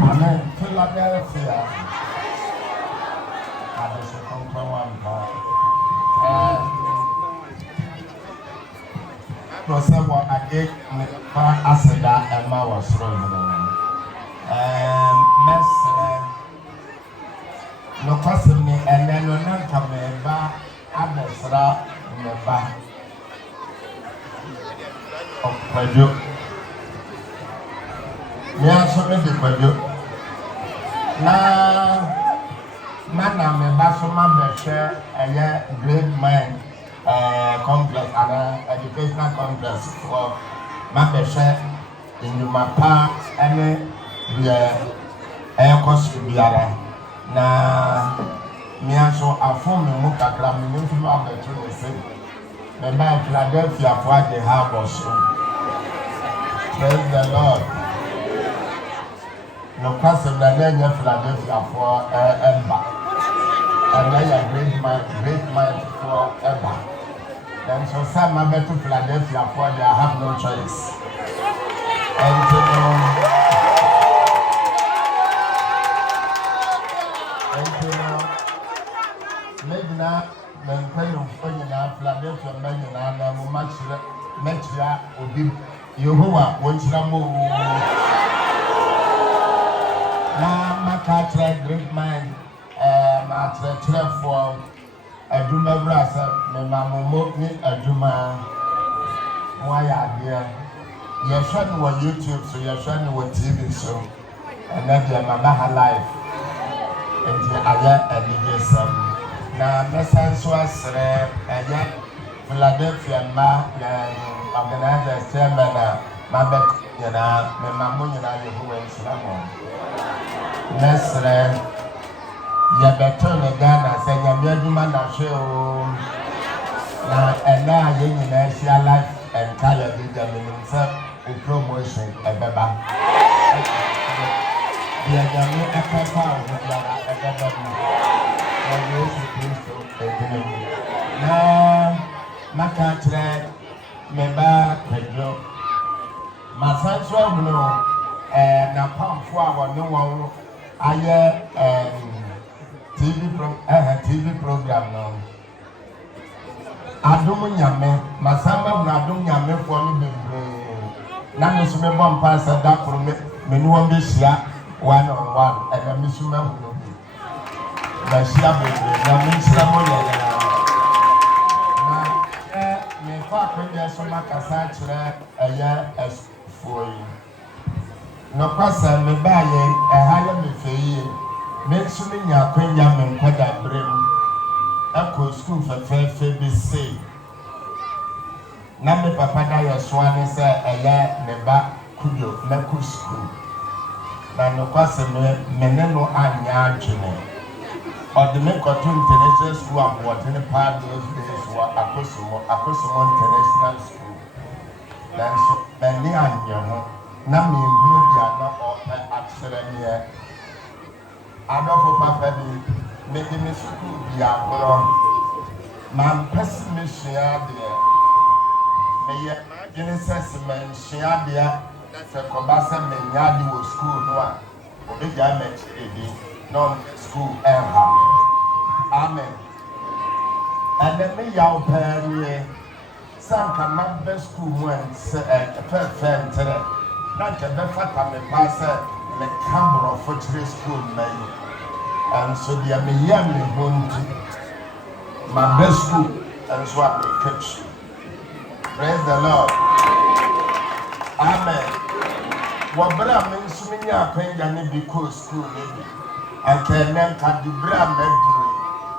Amen. Philadelphia. I just come from one part. Was what I get Asada and Ma was wrong. No question me, and then no none come back. Abesra in the back of Kwadwo. Me also me the Kwadwo. Na mana me baso ma share a great mind complex and educational complex for ma share in my pa and cost biara na me also afom me mu kakra me nfu no abeto no se me ba Philadelphia for the house. Praise the Lord. No question that they are Philadelphia for Emba. And they are great mind for Emba. And so some are better Philadelphia for they have no choice. Maybe now, when you now Philadelphia, maybe now, much Metria or Bib Yehovah, once you move. Now, my country, great mind, my treasure for a Duma Brasa, my mamma, a Duma. Why are dear? Your son was YouTube, so your son was TV show, and then your mama life. And the other and now, Message was a Philadelphia ma organizers chairman, my back, you know, my mamma, who went to Nesre, ya beton Ghana, say ya meduma na show. Na ena yenyi na share life and color video himself with promotion ebeba. Ya jamu ekapa ebeba. Na makatre meba Kwadwo. Masanso no na pamfo a no won aye TV program no Adom Nyame masamba na Adom Nyame fo no bebre na me so me bom pass da kro me no won be hia 1-on-1 and me so me hu na hia bebre na me hia mo ya na me fa kwenya so makasa kire esfo no kwasa me baye ehaya me feye me so me nya kwenya me nkwada brem akọ school fefe be say na me papa da yo so ani se eya ne ba kudo na ku school na no kwasa me ne no anya adwene o de me ko to international school abote ne pa de so akosomo international school dan so me ni anya ho na me hu dia na o aksere ne adofo papa bi making me school be a bro. Man, person me share there. May ye Genesis man share there. That's a Kobasa men yadi was school no one. Big damage no school ever. Amen. And then me yaw perry. Some can not be school once a perfect today. Not a better me pass the camera for school man. And so they are me my best school and so I may catch. Praise the Lord. Amen. What Bram means to me, I pay any because school maybe. I can then cut the Bram every.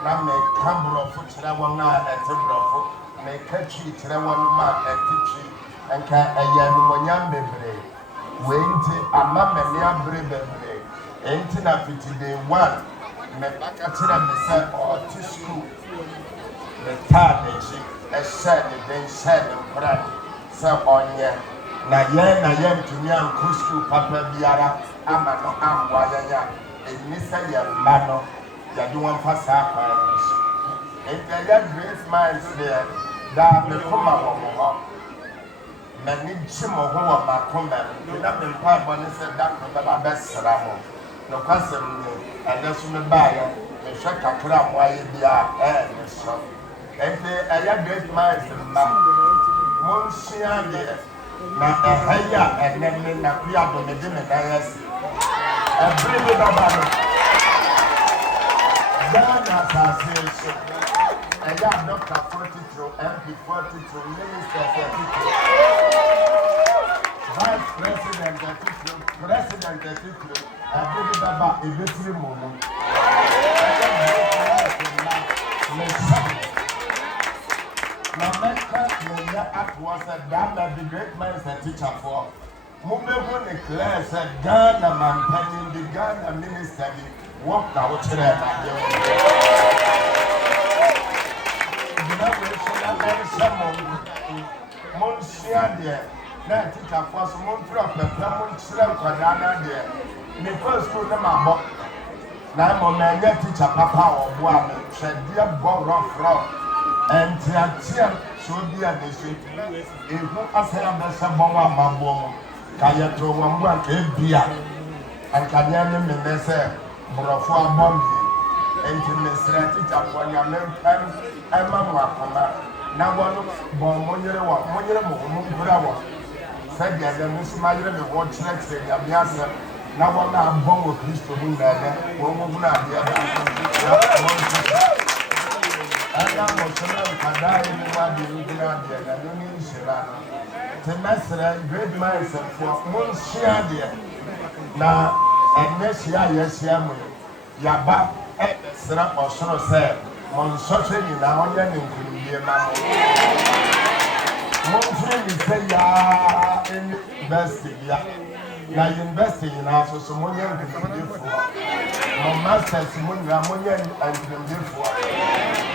Now make camera for Chirawan at Timber, make catch it, Chirawan man at Tichi, and can a young baby. Wait a mamma near Brebe. Ain't enough day one. Me bakatina me say or to school me time a said then said brand say onye na ye to me an school papa biara ama no amwa ya eni say ye ma no ya do wan fasa kwa And there are great minds there that may come along. Many Chimo who are my comment, you know, the part when they said that from the best Ramo. No question, and that's when the buyer, the Shaka Kram, why you are, and so. And there are great minds in my Monsieur there. Now, a higher and then the Piabo Medina Dias. A pretty baba. Ghana Association. And you have Dr. 42, MP 42, Minister 32, Vice President 32, President 32, and Baby Baba, a victory moment. Now, at was a damn that the great man is a teacher for. Mumble declares a Ghana man pending the Ghana minister, walked out to that. Monsieur there, that teacher for some months of the Plamon Kwadwo there. The first school them are now, my man, teacher Papa or woman, said, dear Bob Rough, and Tian should be a district. If you ask him, there's some Boba Mambo, Kayato, one beer, and Kanyan Menesa, Brofua Bombi, and Mr. Teacher for your men. Now one born 1 year, 1 year more, said the other Miss Mayer, the watch next day, Yamiasa. Now one now born with Christo Munda, one woman, the other. And now was a die in the one you can have the other, Serrano. The master, great minds for Monsieur dear. Now, and next year, yes, Yaba, Sarah or so said. On such a now and in one friend is say, ya investing, ya investing in us, so one young people before. My master Simon Ramonian and before.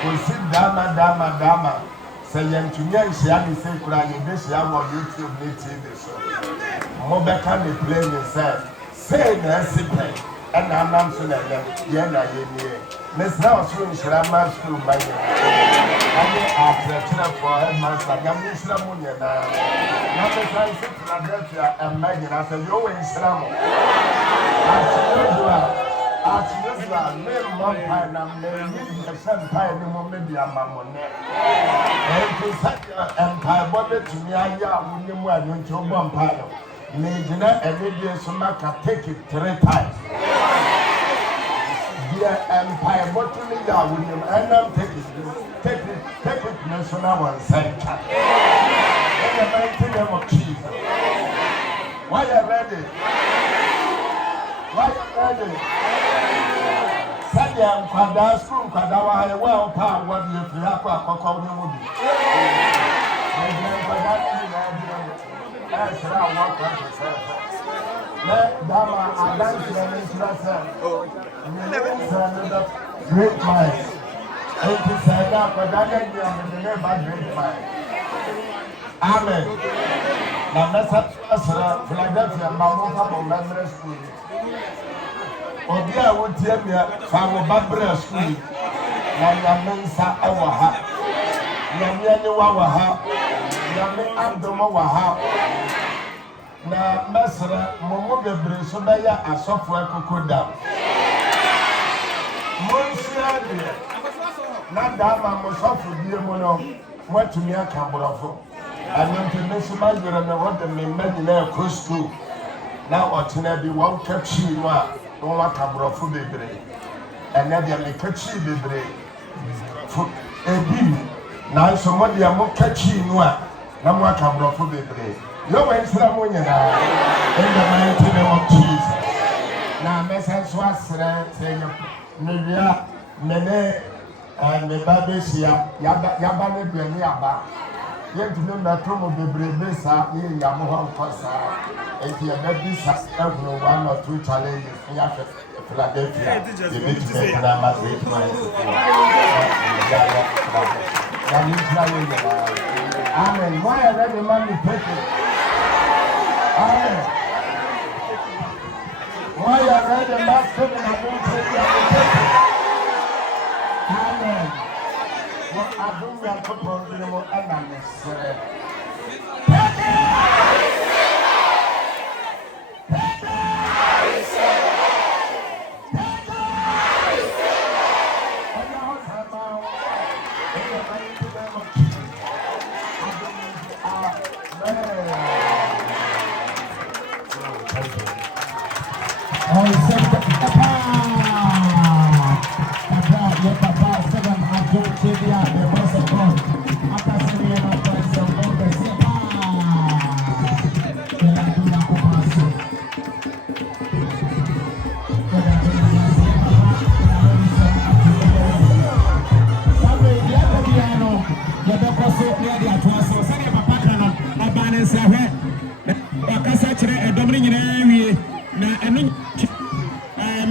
We sit dama, say, young to me, and she had the same crying this year on YouTube, TV show. Mobeka the plane yourself, say, Nancy Pay, and I'm not so that you're Miss now soon Shrama School by you. I get for headmaster, Yamisha Munia. Not as I sit to Philadelphia and Megan, I said, you're in Shramo. As usual, little one pine and maybe a sun pine, maybe a mammonet. And to such empire body to me, I am with him when you to one pile. Maybe not every day, so much I take it 3 times. Empire, but to me, that with him, and I'm take it, national one side. And the 19 of chief. Why are you ready? Sadia Kwadwo School, Kwadwo, well, power, what do you feel? I call him. That's how I want let Dama Adom great minds. And to say that, but I never great mind. Amen. Now, that's a Philadelphia, Mamma Memory School. Obia would tell me, Father Barbara School. Now, Mensa Awaha. Yamia Waha. Yami Adom Waha. Na mesra momo bebre so be ya asofo ekokoda monsia de na dama mo sofo die mo no mwatumi aka borofo anonte mesuma yere me wode me magi na ko school na otena bi won kachi no a won aka borofo bebre ene de me kachi bebre fo ebi na so mo de mo kachi no a na mo aka borofo bebre. No way, Slamonia, in the 19 of Jesus. Now, Messrs. Saying, Nivea, Mene, and the Babesia, Yabane Beniaba. Yet, to know that Tomo Bebesa, Yamohan Kosa, and he had this every 1 or 2 challenges in Philadelphia. The big thing that I must read my Amen. Why are they money taken? Amen. Why are the last 7 and Amen. Adom Nyankopɔn din mu ɛna mesrɛ.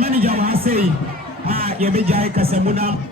Manager was saying, you be jai kasamuna.